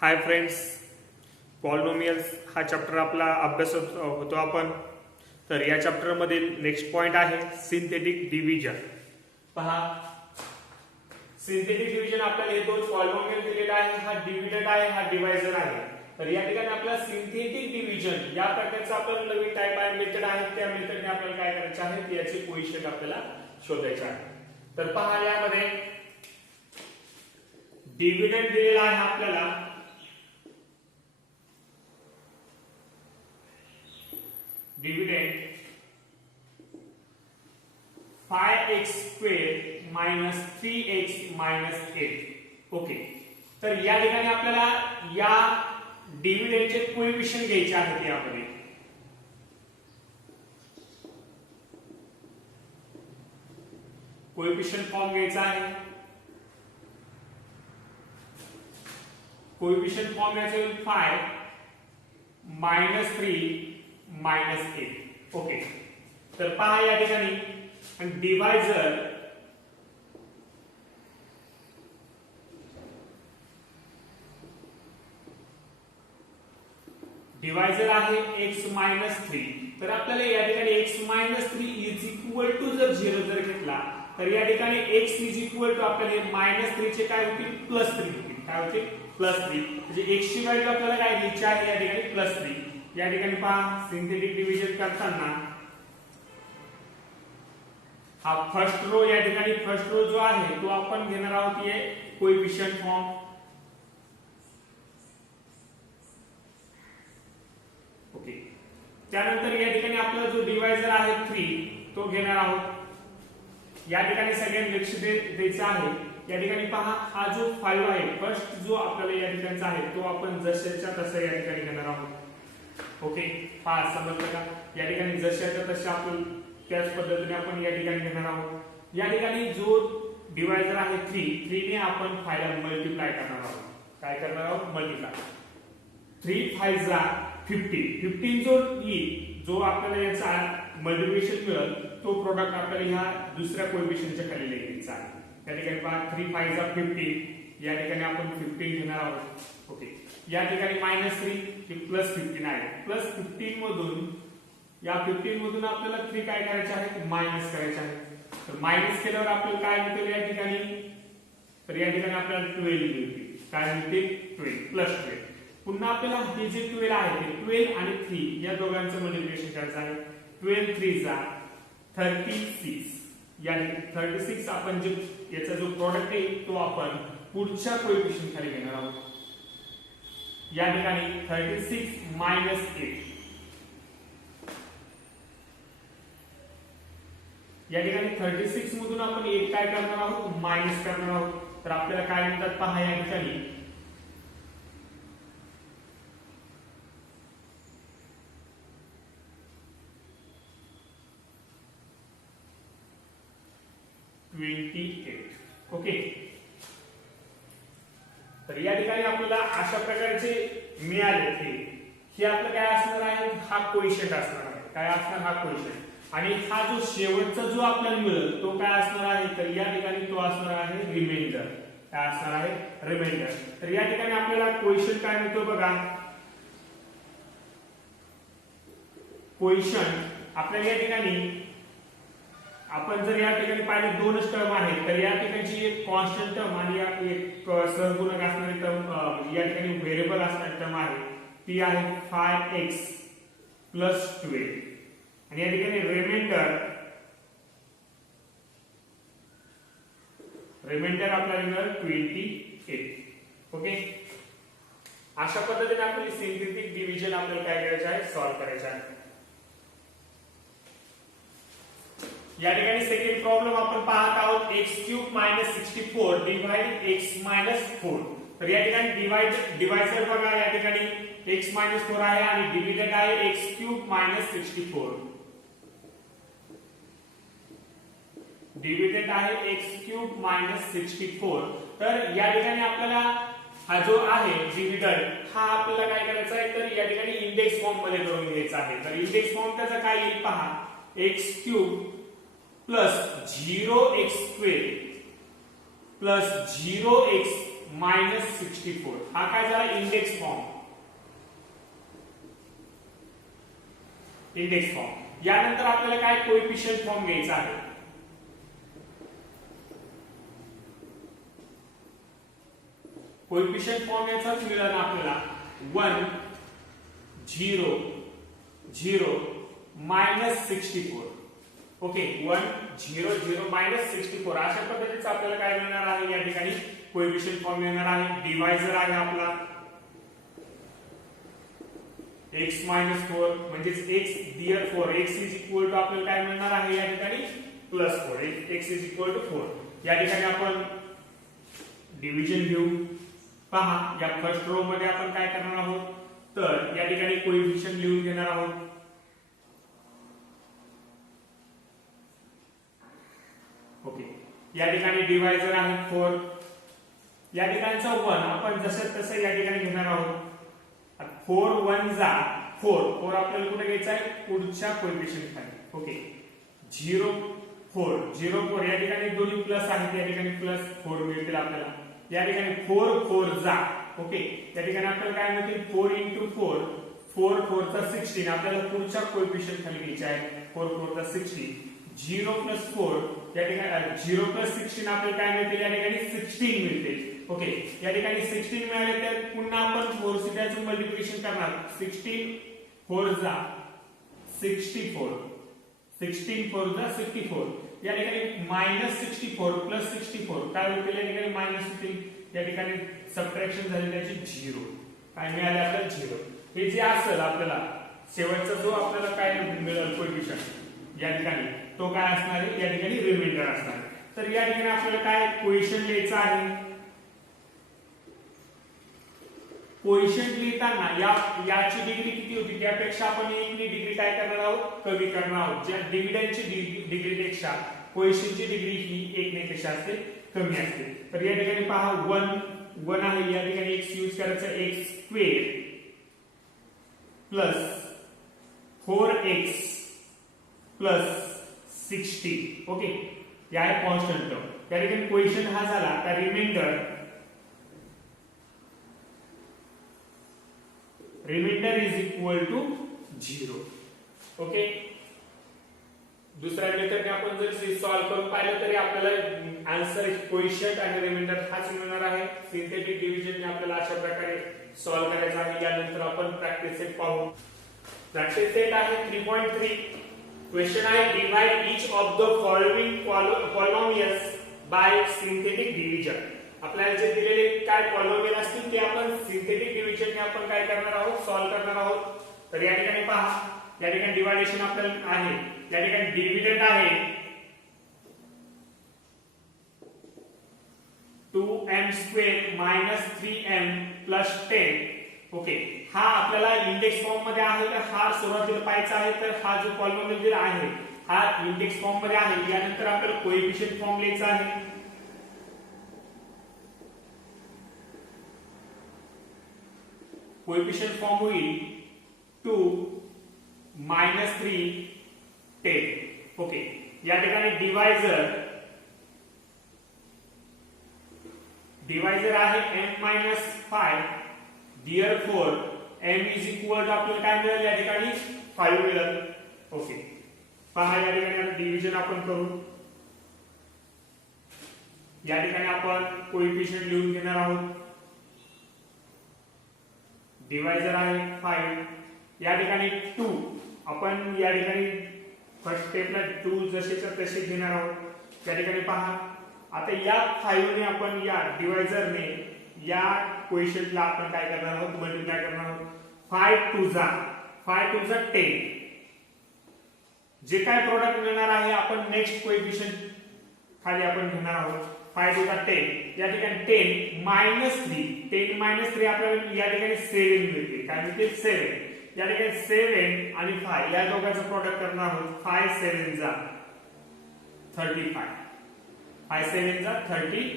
Hi friends, polynomials हा chapter आपला अभ्यास होतो आपण. तर या चॅप्टर मधील नेक्स्ट पॉइंट आहे सिंथेटिक डिव्हिजन. पहा, सिंथेटिक डिव्हिजन आपल्याला येतो. पॉलिनोमियल दिलेला आहे, हा डिव्हिडंड आहे, हा डिवायझर आहे. तर या ठिकाणी आपल्याला सिंथेटिक डिव्हिजन या प्रकारचा आपल्याला नवीन टाइप आहे, मेथड आहे. त्या मेथडने आपल्याला काय करायचे आहे, याचे कोइफिशिएंट आपल्याला शोधायचे आहे. तर पहा, यामध्ये डिव्हिडंड दिलेला आहे आपल्याला. Dividend 5x² minus 3x minus 8. Okay, तर या ठिकाणी आपल्याला या डिव्हिडंडचे कोएफिशिएंट घ्यायचे आहेत. यामध्ये कोएफिशिएंट फॉर्म घ्यायचा आहे. कोएफिशिएंट फॉर्म याचे 5 मायनस 3 मायनस 8. ओके, तर पहा या ठिकाणी डिवायझर आहे x मायनस 3. तर आपल्याला या ठिकाणी x minus 3 is equal to जर 0 जर घेतला तर या ठिकाणी x इज इक्वल टू आपल्याला मायनस 3 चे काय होतील, प्लस 3 होतील. काय होतील, प्लस 3. म्हणजे x ची व्हॅल्यू आपल्याला काय घ्यायची आहे या ठिकाणी, प्लस 3. या ठिकाणी पहा, सिंथेटिक डिव्हिजन करताना हा फर्स्ट रो, या ठिकाणी फर्स्ट रो जो आहे तो आपण घेणार आहोत ये कोएफिशिएंट फॉर्म. ओके, त्यानंतर या ठिकाणी आपला जो डिवायझर आहे 3 तो घेणार आहोत. या ठिकाणी सगळ्यांना लक्ष द्यायचं आहे. या ठिकाणी पहा, हा जो 5 आहे फर्स्ट जो आपल्याला या ठिकाणचा आहे तो आपण जशाच्या तसा या ठिकाणी घेणार आहोत. ओके, पहा समजलं का. या ठिकाणी जशाच्या तशा आपण त्याच पद्धतीने आपण या ठिकाणी घेणार आहोत. या ठिकाणी जो डिवायझर आहे 3 ने आपण 5 ला मल्टिप्लाय करणार आहोत. काय करणार आहोत, मल्टिप्लाय. 3 5 जा 15 जो येईल, जो आपल्याला याचा मल्टिप्लिकेशन मिळेल तो प्रोडक्ट आपल्याला ह्या दुसऱ्या कोएफिशिएंटच्या खाली लिहायचा आहे. या ठिकाणी पहा, 3 5 जा 15. या ठिकाणी आपण 15 घेणार आहोत. ओके, या ठिकाणी मायनस 3 हे प्लस 15 आहे. प्लस 15 मधून या 15 मधून आपल्याला 3 काय करायचे आहे, मायनस करायचे आहे. तर मायनस केल्यावर आपल्याला काय मिळते या ठिकाणी, तर या ठिकाणी आपल्याला 12 मिळते. काय मिळते, 12 प्लस 12. पुन्हा आपल्याला हे जे 12 आहे ते 12 आणि 3 या दोघांचं मल्टिप्लिकेशन करायचं आहे. 12 3 जा 36. या 36 आपण जे याचा जो प्रोडक्ट आहे तो आपण पुढच्या कोएफिशिएंट खाली घेणार आहोत. या ठिकाणी 36 मायनस 8. या ठिकाणी 36 मधून आपण 8 काय करणार आहोत, मायनस करणार आहोत. तर आपल्याला काय मिळतात पहा, या ठिकाणी 28. ओके, तर या ठिकाणी आपल्याला अशा प्रकारचे मिळाले. हे आपलं काय असणार आहे, हा कोइफिशिएंट असणार आहे. काय असणार, हा कोइफिशिएंट. आणि हा जो शेवटचा जो आपल्याला मिळेल तो काय असणार आहे, तर या ठिकाणी तो असणार आहे रिमाइंडर. काय असणार आहे, रिमाइंडर. तर या ठिकाणी आपल्याला कोइफिशिएंट काय मिळतो बघा. कोइफिशिएंट आपल्याला या ठिकाणी आपण जर या ठिकाणी पाहिले दोनच टर्म आहेत. तर या ठिकाणची एक कॉन्स्टंट टर्म आणि एक सहगुणक असणारी टर्म, या ठिकाणी व्हेरिएबल असणारी टर्म आहे ती आहे 5x प्लस 12. आणि या ठिकाणी रिमाइंडर आपल्याला मिळेल 28. ओके, अशा पद्धतीने आपली सिंथेटिक डिव्हिजन आपल्याला काय करायचं आहे, सॉल्व्ह करायचं आहे. या ठिकाणी सेकंड प्रॉब्लेम आपण पाहत आहोत. x³ minus 64 divide x minus 4. तर या ठिकाणी डिवायझर बघा, या ठिकाणी x मायनस 4 आहे आणि डिव्हिडंड आहे x³ मायनस 64. डिव्हिडंड आहे x³ मायनस 64. तर या ठिकाणी आपल्याला हा जो आहे डिव्हिडंड हा आपल्याला काय करायचा आहे, तर या ठिकाणी इंडेक्स फॉर्म मध्ये करून घ्यायचा आहे. तर इंडेक्स फॉर्म त्याचा काय येईल पहा, x³ plus 0x² plus 0x -64 हा काय झाला इंडेक्स फॉर्म. इंडेक्स फॉर्म यानंतर आपल्याला काय कोएफिशिएंट फॉर्म घ्यायचा आहे. कोएफिशिएंट फॉर्म याचाच मिळाला आपल्याला 1 0 0 -64. ओके 1 0 0 -64 अशा पद्धतीचं आपल्याला काय मिळणार आहे या ठिकाणी कोएफिशिएंट फॉर्म मिळणार आहे. डिवायझर आहे आपला x - 4 म्हणजे x डिअर 4 x इज इक्वल टू आपल्याला काय मिळणार आहे या ठिकाणी +4 x इज इक्वल टू 4. या ठिकाणी आपण डिव्हिजन घेऊ. पहा या फर्स्ट रो मध्ये आपण काय करणार आहोत तर या ठिकाणी कोएफिशिएंट लिहून घेणार आहोत. ओके या ठिकाणी डिवायझर आहे 4. या ठिकाणचा 1 आपण जसं तसं या ठिकाणी घेणार आहोत. 4 1 जा 4 आपल्याला कुठे घ्यायचा आहे पुढच्या कोएफिशिएंट खाली. ओके 0 4 0 4 या ठिकाणी दोन्ही प्लस आहेत या ठिकाणी +4 मिळतील आपल्याला. या ठिकाणी 4 4 जा. ओके या ठिकाणी आपल्याला काय मिळतील 4 * 4 4 4 चा 16 आपल्याला पुढच्या कोएफिशिएंट खाली घ्यायचे आहे. 4 4 चा 16 0 + 4 या ठिकाणी 0 + 16 आपल्याला काय मिळतील या ठिकाणी 16 मिळतील. ओके या ठिकाणी 16 मिळाले तर पुन्हा आपण 4 ची त्याचं मल्टिप्लिकेशन करणार. 16 4 जा 64 16 4 जा 64 या ठिकाणी -64 + 64 काय होईल या ठिकाणी मायनस होतील. या ठिकाणी सबट्रॅक्शन झाली त्याची 0 काय मिळाले आपल्याला 0. हे जे असेल आपल्याला शेवटचा जो आपल्याला काय मिळेल कोएफिशिएंट या ठिकाणी तो काय असणार आहे या ठिकाणी रिमाइंडर असणार आहे. तर या ठिकाणी आपल्याला काय कोएफिशिएंट लिहायचं आहे. कोएफिशिएंट लिहिताना याची डिग्री किती होती त्यापेक्षा आपण एकनी डिग्री काय करणार आहोत कमी करणार आहोत. ज्या डिव्हिडंडची डिग्रीपेक्षा कोएफिशिएंटची डिग्री ही 1 ने पेक्षा असते कमी असते. तर या ठिकाणी पहा 1 आहे या ठिकाणी x यूज करायचा x² + 4x + 60. ओके या आहे कॉन्स्टंट टर्म. या ठिकाणी कोएफिशिएंट हा झाला तर remainder is equal to 0. Okay दुसऱ्या मेथडने आपण जर सॉल्व्ह करून पाहिलं तरी आपल्याला आन्सर कोएफिशिएंट आणि रिमाइंडर हाच मिळणार आहे. सिंथेटिक डिव्हिजनने आपल्याला अशा प्रकारे सॉल्व्ह करायचं आहे. यानंतर आपण प्रॅक्टिस सेट पाहू. प्रॅक्टिस सेट आहे 3.3. क्वेश्चन आहे divide each of the following polynomials bye synthetic division. आपल्याला जे दिलेले काय पॉलिनॉमियल असतील ते आपण सिंथेटिक डिव्हिजनने आपण काय करणार आहोत सॉल्व्ह करणार आहोत. तर या ठिकाणी पहा या ठिकाणी डिव्हायडेशन आपल्याला आहे. या ठिकाणी डिव्हिडंड आहे 2m² - 3m + 10. ओके हा आपल्याला इंडेक्स फॉर्म मध्ये आहे तर हा सुरुवातीला पाहायचा आहे. तर हा जो पॉलिनॉमियल दिला आहे हा इंडेक्स फॉर्म मध्ये आहे. यानंतर आपल्याला कोएफिशिएंट फॉर्म लिहायचा आहे. कोएफिशिएंट फॉर्म होईल 2 - 3 10. ओके या ठिकाणी डिवायझर आहे m-5 डिअर 4 m इज इक्वल टू आपल्याला काय मिळेल या ठिकाणी 5 मिळेल. ओके पहा या ठिकाणी डिव्हिजन आपण करू. या ठिकाणी आपण कोएफिशिएंट लिहून घेणार आहोत. डिवायझर आहे 5 या ठिकाणी 2 आपण या ठिकाणी फर्स्ट स्टेपला 2 जसेच्या तसे घेणार आहोत. त्या ठिकाणी पहा आता या 5 ने आपण या डिवायझरने या कोएफिशिएंटला आपण काय करणार आहोत मल्टिप्लाय करणार आहोत. 5 2 जा 10. जे काय प्रोडक्ट मिळणार आहे आपण नेक्स्ट कोएफिशिएंट खाली आपण घेणार आहोत. 5 2 जा 10 या ठिकाणी 10 - 3 आपल्याला या ठिकाणी 7 मिळते. काय मिळते 7. या ठिकाणी 7 आणि 5 या दोघांचं प्रोडक्ट करणार आहोत. 5 7 जा 35 5 7 जा 35.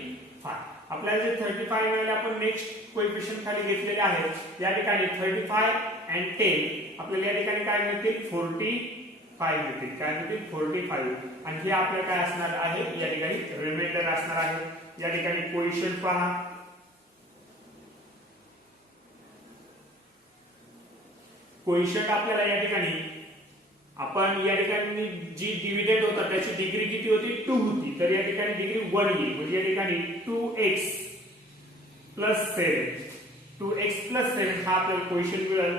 आपल्याला जे 35 मिळाले आपण नेक्स्ट कोएफिशिएंट खाली घेतलेले आहेत. या ठिकाणी 35 and 10 आपल्याला या ठिकाणी काय मिळतील 45 मिळतील. काय मिळतील 45 आणि हे आपल्याला काय असणार आहे या ठिकाणी रिमाइंडर असणार आहे. या ठिकाणी कोएफिशिएंट पहा कोइफिशियंट आपल्याला या ठिकाणी आपण या ठिकाणी जी डिव्हिडंड होता त्याची डिग्री किती होती 2 होती, तर या ठिकाणी डिग्री 1 येईल, म्हणजे या ठिकाणी 2x + 7 2x + 7 हा आपल्याला कोइफिशियंट मिळेल.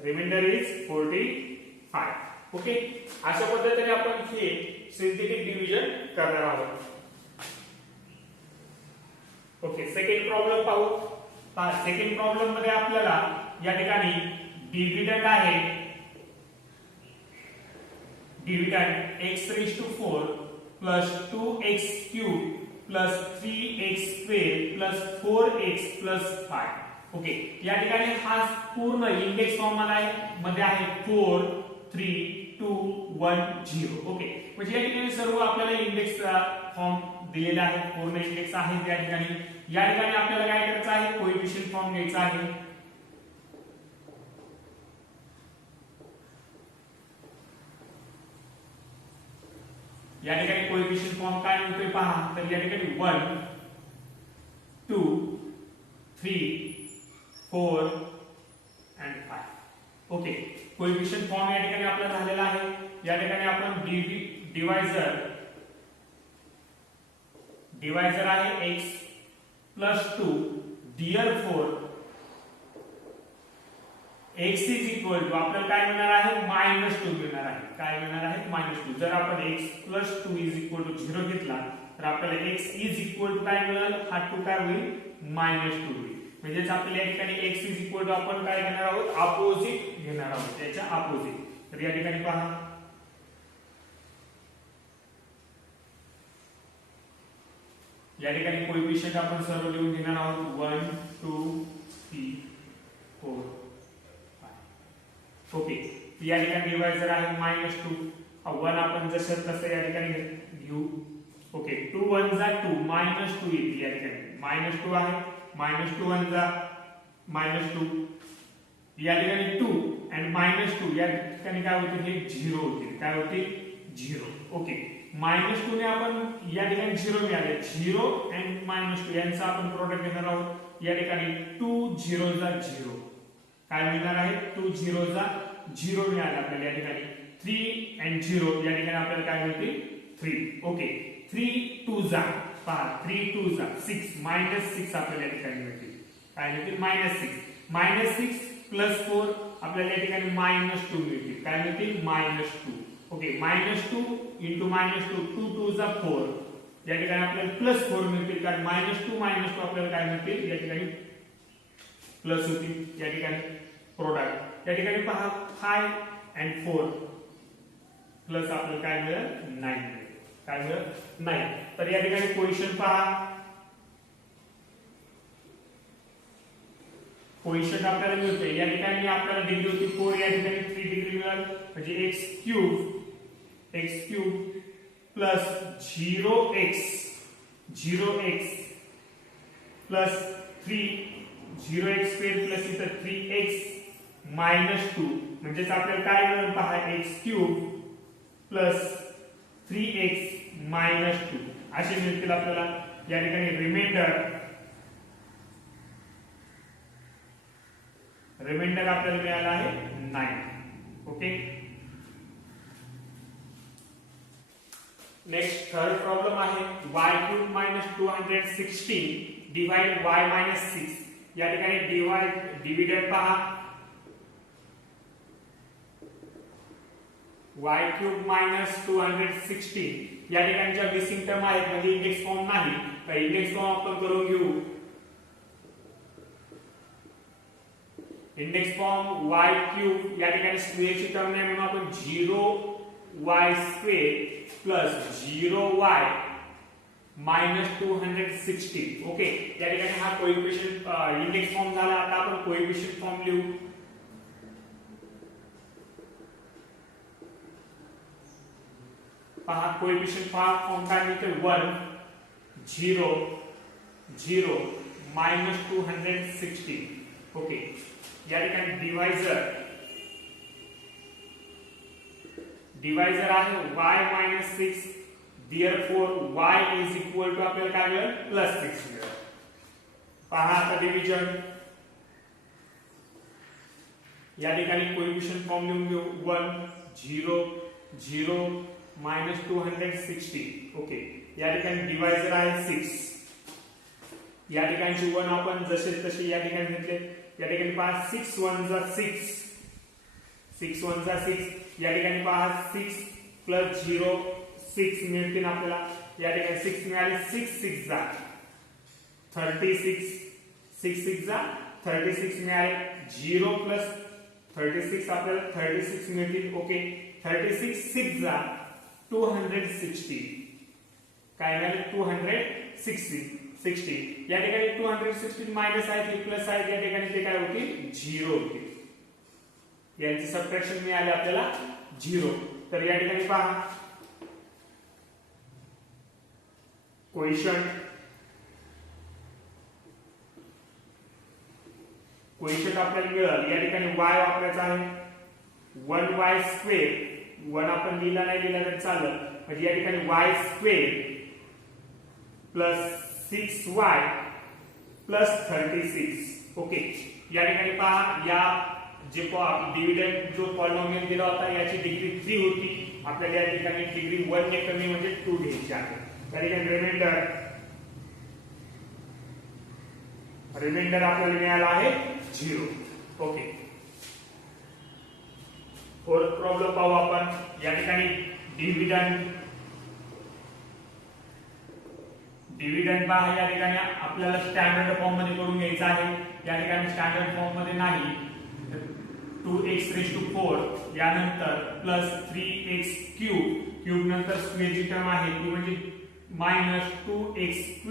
Reminder is 45. ओके, अशा पद्धतीने आपण हे सिंथेटिक डिव्हिजन करणार आहोत. ओके, सेकंड प्रॉब्लेम पाहू. सेकंड प्रॉब्लेम मध्ये आपल्याला या ठिकाणी डिव्हिडंड आहे, dividend x⁴ + 2x³ + 3x² + 4x + 5. Okay, या ठिकाणी हा पूर्ण इंडेक्स फॉर्म मध्ये आहे 4 3 2 1 0. ओके, म्हणजे या ठिकाणी सर्व आपल्याला इंडेक्स फॉर्म दिलेला आहे, पूर्ण इंडेक्स आहे त्या ठिकाणी. या ठिकाणी आपल्याला काय करायचं आहे, कोएफिशिएंट फॉर्म घ्यायचा आहे. या ठिकाणी कोएफिशिएंट फॉर्म काय मिळतोय पहा, तर या ठिकाणी 1 2 3 4 and 5. ओके, कोएफिशिएंट फॉर्म या ठिकाणी आपला झालेला आहे. या ठिकाणी आपण डिवायझर आहे x + 2 therefore x आपल्याला काय मिळणार आहे, -2 मिळणार आहे. काय मिळणार आहे, -2. जर आपण x + 2 0 घेतला तर आपल्याला x काय मिळेल, हा 2 काय होईल, -2 होईल. म्हणजेच आपल्याला या ठिकाणी x आपण काय घेणार आहोत, अपोजिट घेणार आहोत, त्याच्या अपोजिट. तर या ठिकाणी पहा, या ठिकाणी कोएफिशिएंट आपण सर्व लिहून घेणार आहोत 1 2 3 4 5. ओके, या ठिकाणी डिवायझर आहे -2. 1 आपण जसं तसं या ठिकाणी घेऊ. ओके, 2 1 जा 2 -2 येते. या ठिकाणी -2 आहे, -2 1 जा -2. या ठिकाणी 2 आणि -2 या ठिकाणी काय होते, हे 0 होते. काय होते, 0. ओके, -2 ने आपण या ठिकाणी 0 मिळाले, 0 आणि -2 यांचा आपण प्रोडक्ट घेणार आहोत. या ठिकाणी 2 0 जा 0 काय मिळणार आहे, 2 0 जा 0 मिळाले आपल्याला. या ठिकाणी 3 आणि 0 या ठिकाणी आपल्याला काय मिळते, 3. ओके, 3 2 जा पहा, 3 2 जा 6 -6 आपल्याला या ठिकाणी मिळते. काय मिळते, -6 + 4 आपल्याला या ठिकाणी -2 मिळते. काय मिळते, -2. ओके, -2 * -2 2 2 जा 4 या ठिकाणी आपल्याला +4 मिळते, कारण -2 आपल्याला काय मिळते, या ठिकाणी प्लस होती. या ठिकाणी प्रोडक्ट या ठिकाणी पहा 5 आणि 4 प्लस आपल्याला काय मिळेल, 9 मिळेल. काय मिळेल, 9. तर या ठिकाणी कोएफिशिएंट पहा, कोएफिशिएंट आपल्याला मिळते. या ठिकाणी आपल्याला डिग्री होती 4, या ठिकाणी 3 डिग्री मिळेल, म्हणजे x³ plus 0x plus 0x² plus इथं 3x - 2 म्हणजेच आपल्याला काय मिळेल पहा, x³ प्लस 3x - 2 असे मिळतील आपल्याला. या ठिकाणी रिमाइंडर आपल्याला मिळाला आहे 9. ओके, नेक्स्ट थर्ड प्रॉब्लेम आहे y³ - 216 डिवाइड y - 6. या ठिकाणी डिव्हिडंड पहा, y³ - 216 या ठिकाणी ज्या मिसिंग टर्म आहेत म्हणजे इंडेक्स फॉर्म नाही, तर इंडेक्स फॉर्म आपण करून घेऊ. इंडेक्स फॉर्म y³ या ठिकाणी स्क्वेअरची टर्म नाही म्हणून आपण 0y² प्लस 0y - 216. ओके, या ठिकाणी हा कोएफिशिएंट इंडेक्स फॉर्म झाला. आता आपण कोएफिशिएंट फॉर्म लिहू. पहा, कोएफिशिएंट फॉर्म काय मिळते, 1 0 0 - 216. ओके, या ठिकाणी डिवायझर आहे y - 6 therefore y आपल्याला काय मिळेल, +6 मिळेल. पहा आता डिव्हिजन या ठिकाणी कोएफिशिएंट फॉर्म लिहून घेऊ 1 0 0 -260 ओके या ठिकाणी डिवायझर आहे 6 या ठिकाणची 1 आपण जसे तसे या ठिकाणी घेतले या ठिकाणी पहा 6 1 जा 6 6 1 जा 6 या ठिकाणी पहा 6 प्लस 0 6 मिळतील आपल्याला या ठिकाणी 6 मिळाले 6 6 जा 36 6 6 जा 36 मिळाले 0 प्लस 36 आपल्याला 36 मिळतील ओके 36 6 जा 260 काय मिळाले 260 या ठिकाणी 260 मायनस आहे की प्लस आहे या ठिकाणी ते काय होतील 0 होतील यांचे सबट्रॅक्शन मिळाले आपल्याला 0 तर या ठिकाणी पहा कोएफिशिएंट आपल्याला मिळालं या ठिकाणी y वापरायचा आहे 1y² 1 आपण लिहिला नाही लिहिला तर चालेल म्हणजे या ठिकाणी y² plus 6y plus 36 okay या ठिकाणी पहा या जे डिव्हिडंड जो पॉलिनॉमियल दिला होता याची डिग्री 3 होती आपल्याला या ठिकाणी डिग्री 1 ने कमी म्हणजे 2 घ्यायची आहे त्या ठिकाणी रिमाइंडर आपल्याला मिळाला आहे 0 ओके फोर्थ प्रॉब्लेम पाहू आपण या ठिकाणी डिव्हिडंड पहा या ठिकाणी आपल्याला स्टँडर्ड फॉर्म मध्ये करून घ्यायचा आहे या ठिकाणी स्टँडर्ड फॉर्म मध्ये नाही 2x⁴ यानंतर प्लस 3x³ नंतर स्क्वेअरची टर्म आहे ती म्हणजे -2x²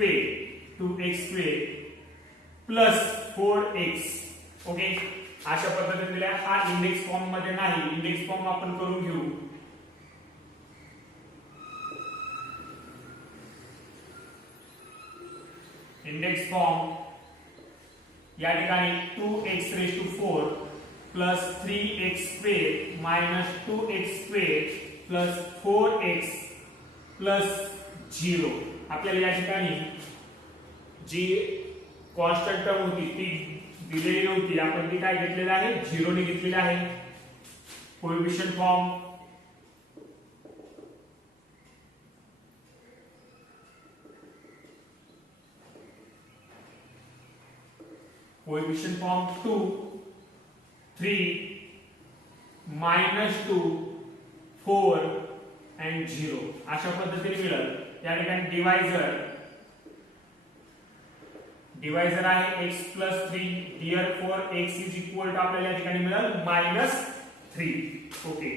प्लस 4x ओके अशा पद्धतीने दिल्या हा इंडेक्स फॉर्म मध्ये नाही इंडेक्स फॉर्म आपण करून घेऊ इंडेक्स फॉर्म या ठिकाणी 2x⁴ plus 3x² minus 2x² plus 4x plus 0 आपल्याला या ठिकाणी जी कॉन्स्टंट टर्म होती ती दिलेली नव्हती आपण ती काय घेतलेली आहे 0 ने घेतलेली आहे coefficient form coefficient form 2 3 -2 4 and 0 अशा पद्धतीने मिळेल या ठिकाणी डिवायझर आहे x + 3 therefore x = आपल्याला या ठिकाणी मिळेल -3 ओके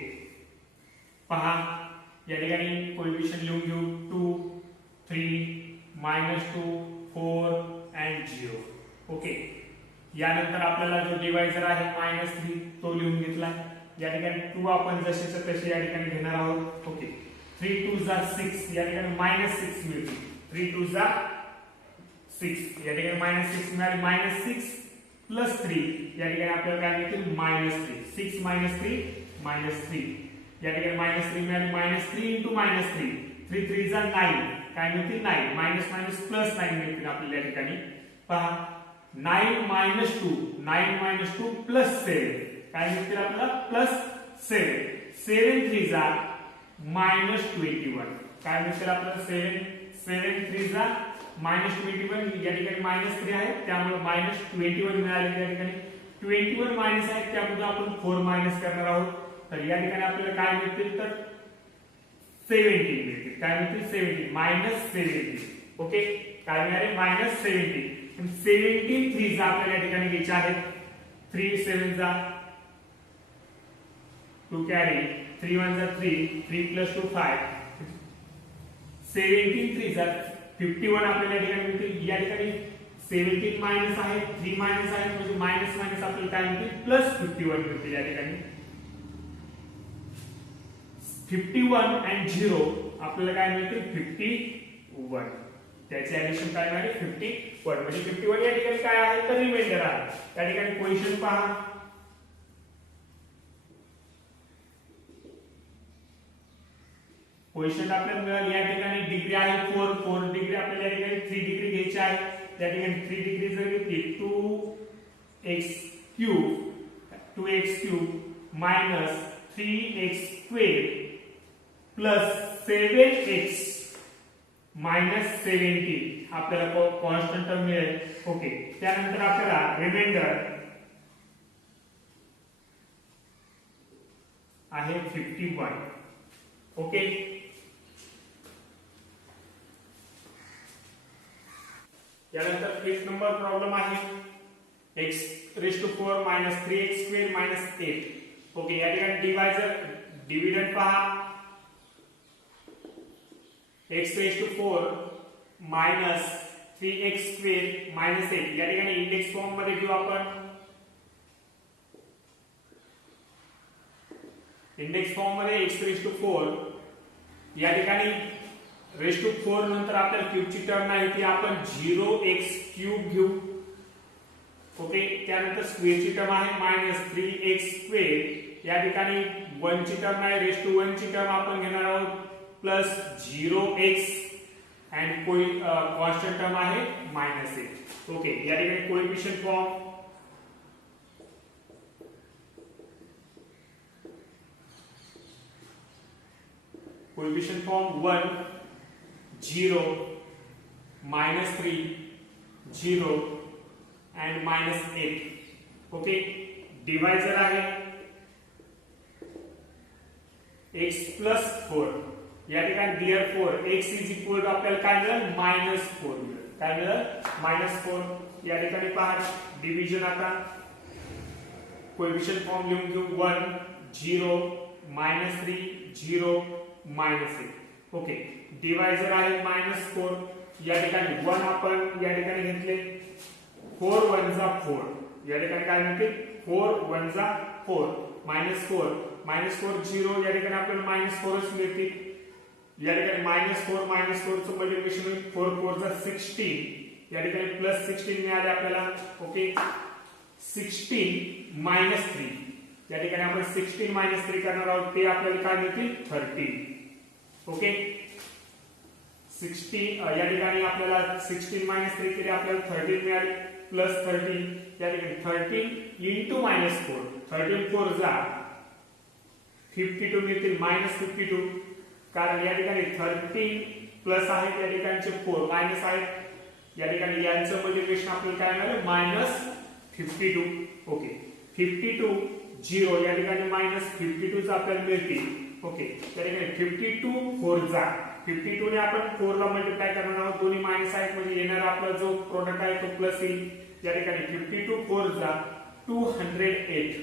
पहा या ठिकाणी कोएफिशिएंट लिहून घेऊ 2 3 -2 4 and 0 ओके यानंतर आपल्याला जो डिवायझर आहे -3 तो लिहून घेतला या ठिकाणी 2 आपण जसेच्या तसे या ठिकाणी घेणार आहोत ओके 3 2 जा 6 या ठिकाणी -6 मिळते 3 2 जा 6 या ठिकाणी -6 मिळाले -6 प्लस 3 या ठिकाणी आपल्याला काय मिळतील -3 6 -3 -3 या ठिकाणी -3 मिळाले -3 × -3 3 3 जा 9 काय मिळतील 9 मायनस मायनस प्लस 9 मिळतील आपल्याला या ठिकाणी पहा 9 - 2 9 - 2 प्लस 7 काय मिळतील आपल्याला +7 7 3 जा -21 काय मिळतील आपल्याला 7 3 जा -21 या ठिकाणी -3 आहे त्यामुळे -21 मिळाले या ठिकाणी 21 मायनस आहे त्यामुळे आपण 4 मायनस करणार आहोत तर या ठिकाणी आपल्याला काय मिळतील तर 17 मिळतील काय मिळतील 17 -17 ओके काय मिळाले -17 17 3 जा आपल्याला या ठिकाणी घ्यायचे आहेत 3 7 जा 2 कॅरी 3 1 जा 3 3 + 2 5 17 3 जा 51 आपल्याला या ठिकाणी मिळतील या ठिकाणी 17 मायनस आहे 3 मायनस आहे म्हणजे मायनस मायनस आपल्याला काय मिळतील +51 मिळतील या ठिकाणी 51 and 0 आपल्याला काय मिळतील 51 त्याचे ऍडिशन काय मिळाले 51 म्हणजे 51 या ठिकाणी काय आहे तर रिमाइंडर आहे त्या ठिकाणी क्वेश्चन पहा क्वेश्चन आपल्याला मिळाली या ठिकाणी डिग्री आहे 4 डिग्री आपल्याला या ठिकाणी 3 डिग्री घ्यायची आहे त्या ठिकाणी 3 डिग्री जर घेतली 2x³ minus 3x² plus 7x minus 70 आपल्याला कॉन्स्टंट टर्म मिळेल. ओके, त्यानंतर आपल्याला रिमाइंडर आहे 51. ओके, यानंतर 5th नंबर प्रॉब्लेम आहे x⁴ minus 3x² minus 8. Okay, या ठिकाणी डिव्हिडंड पहा x⁴ मायनस 3x² मायनस 8. या ठिकाणी इंडेक्स फॉर्म मध्ये घेऊ आपण. इंडेक्स फॉर्म मध्ये x⁴ या ठिकाणी ⁴ नंतर आपल्याला क्यूबची टर्म नाही ती आपण 0x³ घेऊ. ओके, त्यानंतर स्क्वेअरची टर्म आहे मायनस 3x². या ठिकाणी 1 ची टर्म आहे ⁴ ची टर्म आपण घेणार आहोत plus 0x and constant term आहे मायनस 8. ओके, या ठिकाणी coefficient form coefficient form 1 0 minus 3 0 and minus 8. Okay, divisor आहे x प्लस 4. या ठिकाणी therefore x is equal to आपल्याला काय मिळेल -4 मिळेल. काय मिळेल -4. या ठिकाणी पहा डिव्हिजन आता कोएफिशिएंट फॉर्म लिहून घेऊ 1 0 -3 0 -8. ओके, डिवायझर आहे -4. या ठिकाणी 1 आपण या ठिकाणी घेतले 4 1 जा 4. या ठिकाणी काय मिळते 4 1 जा 4 -4 0. या ठिकाणी आपल्याला -4च मिळते. या ठिकाणी -4 चं मल्टिप्लिकेशन होईल 4 4 जा 16. या ठिकाणी प्लस 16 मिळाले आपल्याला. ओके, 16 -3. या ठिकाणी आपण 16 -3 करणार आहोत ते आपल्याला काय मिळतील 30. ओके, 16 या ठिकाणी आपल्याला 16 -3 केले आपल्याला 13 मिळाले प्लस 13. या ठिकाणी 13 इंटू -4 13 4 जा 52 मिळतील -52. कारण या ठिकाणी 13 प्लस आहेत या ठिकाणचे 4 मायनस आहेत. या ठिकाणी यांचं मल्टिप्लिकेशन आपल्याला काय मिळालं -52. ओके, 52 0. या ठिकाणी -52 चा आपल्याला मिळतील. ओके, त्या ठिकाणी 52 4 जा 52 ने आपण 4 ला मल्टिप्लाय करणार आहोत. दोन्ही मायनस आहेत म्हणजे येणारा आपला जो प्रोडक्ट आहे तो प्लस येईल. या ठिकाणी 52 4 जा 208.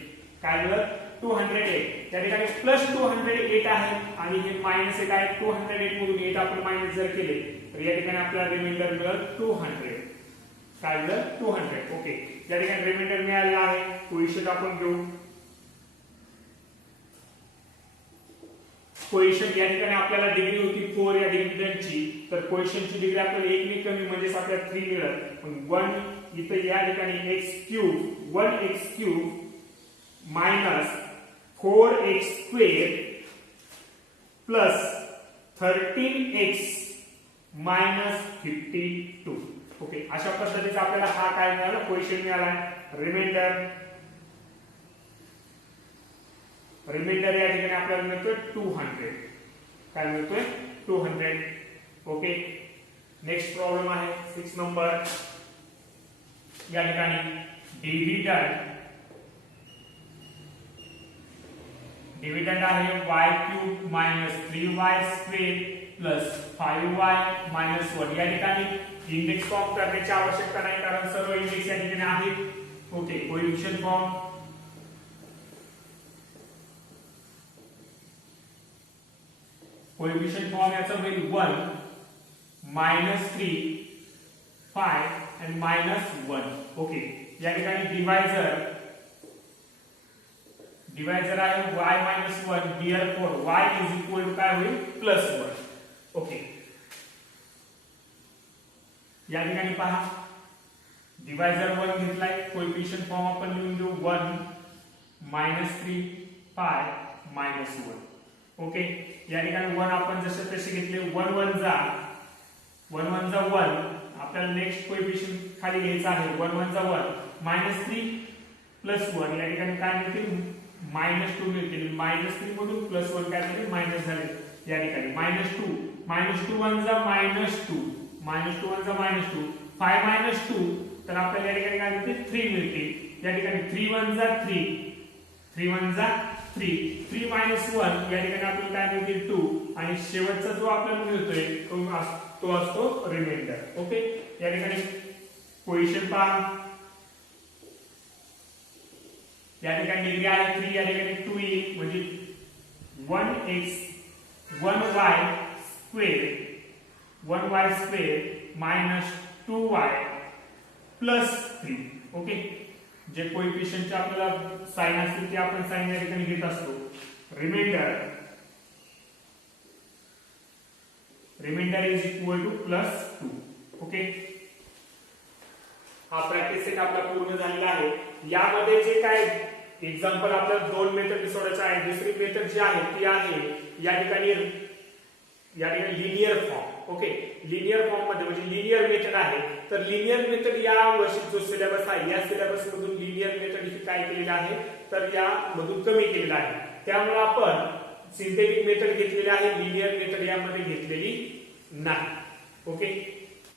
काय मिळेल 208. या ठिकाणी प्लस 208 आहे आणि हे -8 आहे. 208 मधून 8 आपण मायनस जर केले तर या ठिकाणी आपल्याला रिमाइंडर मिळेल 200. काय मिळेल 200. ओके, या ठिकाणी रिमाइंडर मिळालेला आहे. कोएफिशिएंट आपण घेऊ. कोएफिशिएंट या ठिकाणी आपल्याला डिग्री होती 4 या डिव्हिडंडची. तर कोएफिशिएंटची डिग्री आपल्याला 1 ने कमी म्हणजे आपल्याला 3 मिळेल. पण 1 इथे या ठिकाणी x³ 1x³ minus 4x² plus 13x minus 52. Okay, अशा पद्धतीचा आपल्याला हा काय मिळाला कोएफिशिएंट मिळाला. रिमाइंडर या ठिकाणी आपल्याला मिळतोय 200. काय मिळतोय 200. ओके, नेक्स्ट प्रॉब्लेम आहे 6 नंबर. या ठिकाणी डिव्हिडंड आहे y³ minus 3y² plus 5y minus 1. या ठिकाणी इंडेक्स फॉर्म करण्याची आवश्यकता नाही कारण सर्व इंडेक्स या ठिकाणी आहेत. ओके, कोएफिशिएंट फॉर्म याचा होईल 1 -3 5 and -1. ओके, या ठिकाणी डिवायझर आहे y - 1 therefore y is equal to काय होईल +1. ओके, या ठिकाणी पहा डिवायझर 1 घेतलाय. कोएफिशिएंट फॉर्म आपण लिहून घेऊ 1 -3 5 -1. ओके, या ठिकाणी 1 आपण जसे तसे घेतले 1 1 जा 1 आपल्याला आपल्याला नेक्स्ट कोएफिशियंट खाली घ्यायचा आहे 1 1 चा 1 -3 प्लस 1 या ठिकाणी काय मिळतील -2 मिळतील. -3 मधून +1 काय झाले मायनस झाले या ठिकाणी -2 -2 1 चा -2 -2 1 चा -2 5 -2 तर आपल्याला या ठिकाणी काय मिळते 3 मिळते या ठिकाणी 3 1 चा 3 3 1 चा 3 3 1 या ठिकाणी आपल्याला काय मिळते 2 आणि शेवटचा जो आपल्याला मिळतोय तो असतो रिमाइंडर. ओके या ठिकाणी कोएफिशियंट पहा या ठिकाणी डिग्री आहे 3 या ठिकाणी 2 येईल म्हणजे 1x 1y square 1y square -2y plus 3. Okay जे कोएफिशियंटचे आपल्याला साइन असतील ते आपण साइन या ठिकाणी घेत असतो. Remainder is equal to +2. Okay हा प्रॅक्टिस सेट आपला पूर्ण झालेला आहे. यामध्ये जे काय एक्झाम्पल आपल्याला 2 मेथड सोडवायचे आहे. दुसरी मेथड जी आहे ती आहे या ठिकाणी linear form. Okay linear form मध्ये म्हणजे लिनियर मेथड आहे. तर लिनियर मेथड या वर्षी जो सिलेबस आहे या सिलेबस मधून लिनियर मेथड ही काय केलेलं आहे तर या मधून कमी केलेलं आहे. त्यामुळे आपण सिंथेटिक मेथड घेतलेली आहे लिनियर मेथड यामध्ये घेतलेली नाही. ओके